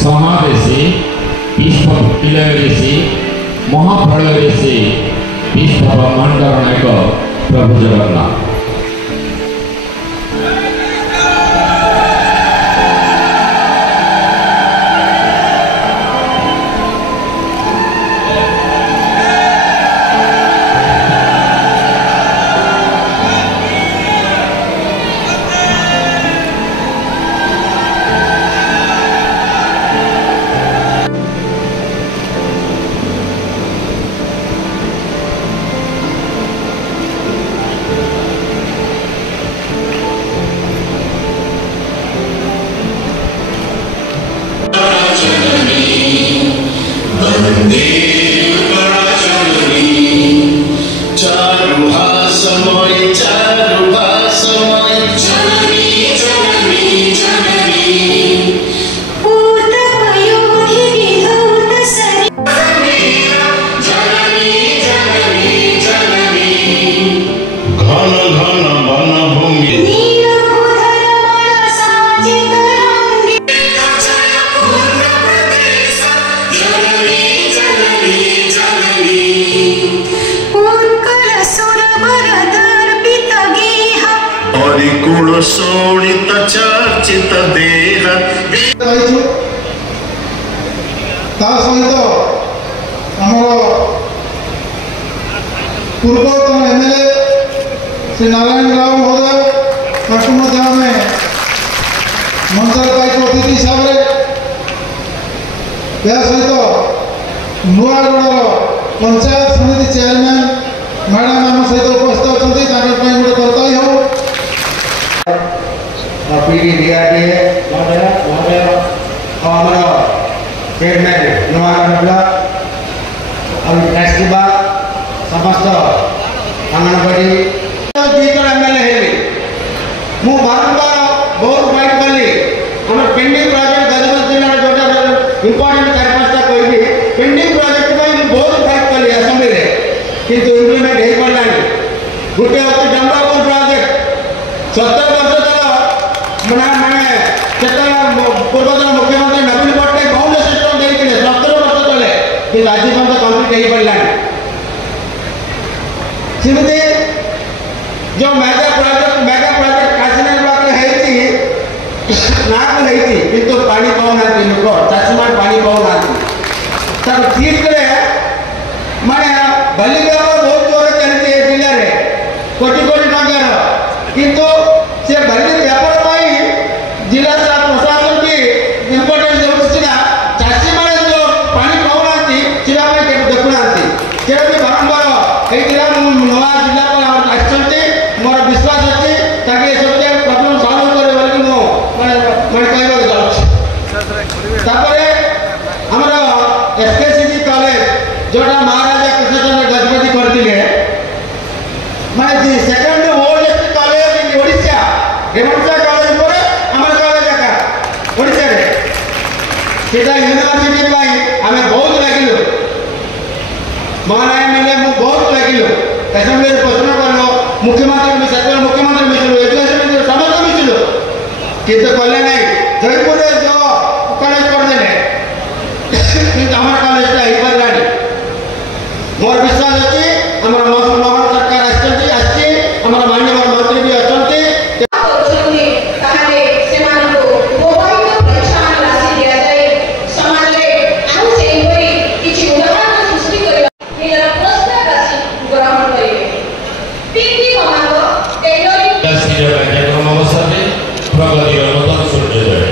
समावेशी विश्वविलयसी महाप्रलयसी विश्व ब्रह्मांड नायक प्रभु जगन्नाथ। शोणित चर्चित देह सहित आमर पूर्वतन एमएलए श्री नारायण राव महोदय मंचर पाई अतिथि हिसाब से सहित नुआगढ़ पंचायत समिति चेयरमैन मैडम आम सहित उपस्थित अच्छा गोटे करताली हो पीडी डीआरडीए हमारा चेयरमैन नुआगढ़ ट्रस्टी समस्त अंगनवाड़ी दुईजन एमएलए हेली मु बारंबार बहुत फाइट कली हम पेंडिंग प्रोजेक्ट गजपत जिला जो इंपोर्टेंट 4-5टा कहबी पेंडिंग प्रोजेक्ट बहुत फाइट कली असेंबली रे किंतु इम्प्लीमेंट हो पारानी गोटे अच्छे डंबापुर प्रोजेक्ट 70 वर्ष तक मैंने पूर्वतन मुख्यमंत्री नवीन पट्टनायक बहुत सिस्टम देते 70 वर्ष तले कि आज पर्यटन कम्प्लीट हो पारानी सेमती जो मेगा प्रोजेक्ट काशीनाथ पाखे ना किंतु पानी पाऊना लोक चाषी मैंने पानी पाऊना ठीक माने बालिका बहुत जोर चलती है जिले में कोटी कोटी टकर किंतु से बालिका व्यापार जिला प्रशासन की इम्पोर्टेंस देना चाषी मैंने जो पानी पाऊना देखुना बारंबार नवा जिला मोर विश्वास अच्छी ताकि सब प्रॉब्लम सॉल्व करे बोल कहवाक एसकेसीजी कॉलेज जोटा महाराजा कृष्णचंद्र गजपति करते मैं second oldest college in Odisha Ravenshaw college पर आम कॉलेज एका ओडिशा रे सेटा यूनिवर्सिटी आम बहुत लगिलु महानायक मिले बहुत लगिलु असेंबली प्रश्न करलो मुख्यमंत्री मुख्यमंत्री मिसल एजुकेशन मंत्री समस्त मिसल किंतु कले नहीं जयपुर जो कॉलेज करदे किंतु आम कॉलेज हो पारानी मोर विश्वास अच्छी आम मोहन सरकार आम माननीय मंत्री भी अच्छा कार्यक्रम अवसर में प्रगति नूतन सूर्योदय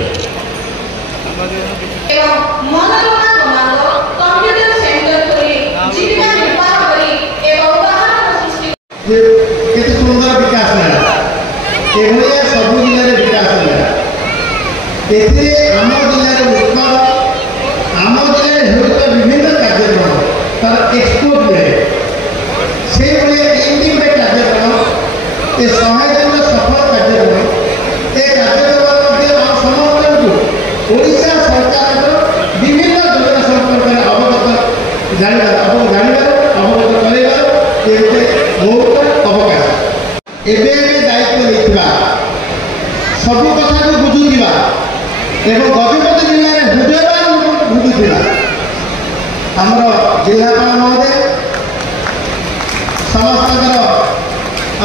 एभलिया सब जिले में विकास होगा एथिरे आम जिले में उत्तर आम जिले में होता विभिन्न कार्यक्रम तार एक्सपोर्ट हुए से भलिया एमडी गोटे कार्यक्रम ए सहायता सफल कार्यक्रम ए कार्यक्रम समस्त ओडिशा सरकार विभिन्न योजना संपर्क में अवगत जानवर अवगत कर बहुत अवकाश एवं दायित्व नहीं सब कथा को बुझुवा एवं गजपति जिले में हृदयवान बुझुवा आमर जिलापाल महोदय समस्त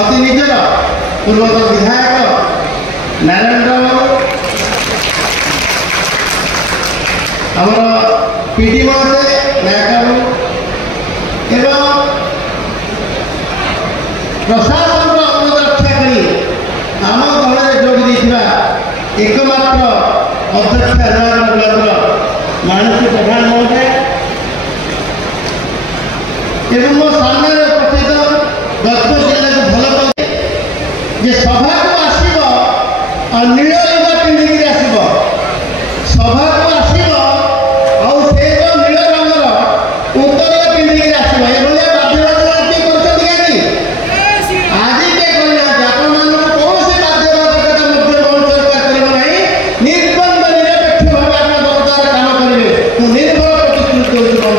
अति निजर पूर्वतन विधायक नारायण राव आमर पीडी महोदय नायक एवं प्रशासन अनुरोध रक्षा करी आम दल जोग देता एकमात्र अध्यक्ष नगर ब्लक मानसी प्रधान महोदय एवं मो सामने उपस्थित गजपत जिले को भल पाए सभा को आसब और नील लुगा पिंधिक आसब सभा को आसब और से जो नील रंगर उत्तर पिंधिक आसब ये बाध्यबाधक कर आज के कहना आपण कौन से बाध्यबाधकता मोहन सरकार कर निर्बंध निरपेक्ष भाव आप सरकार काम करेंगे निर्भर प्रतिश्रुति कौन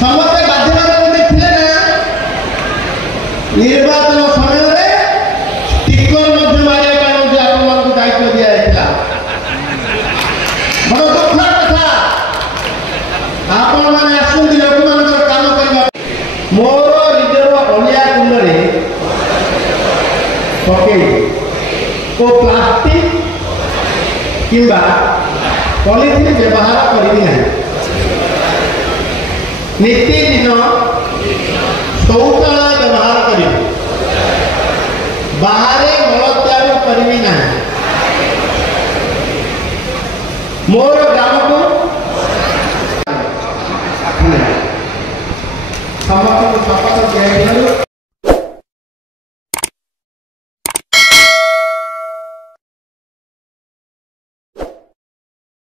समस्त बाध्यबाधक थे ना निर्वाचन समय टिकर मारे आपको दायित्व दिया बड़ दुखर कथा आपण मैंने आसती लोक मान काम करवा मोर निजर अलिया कुंड पकई ओ प्लास्टिक किंबा पॉलिथिन व्यवहार करी ना नित्यदिन शौचालय व्यवहार करी बाहर मलत्याग करी ना मोर ग्राम को समस्त शपथ दिया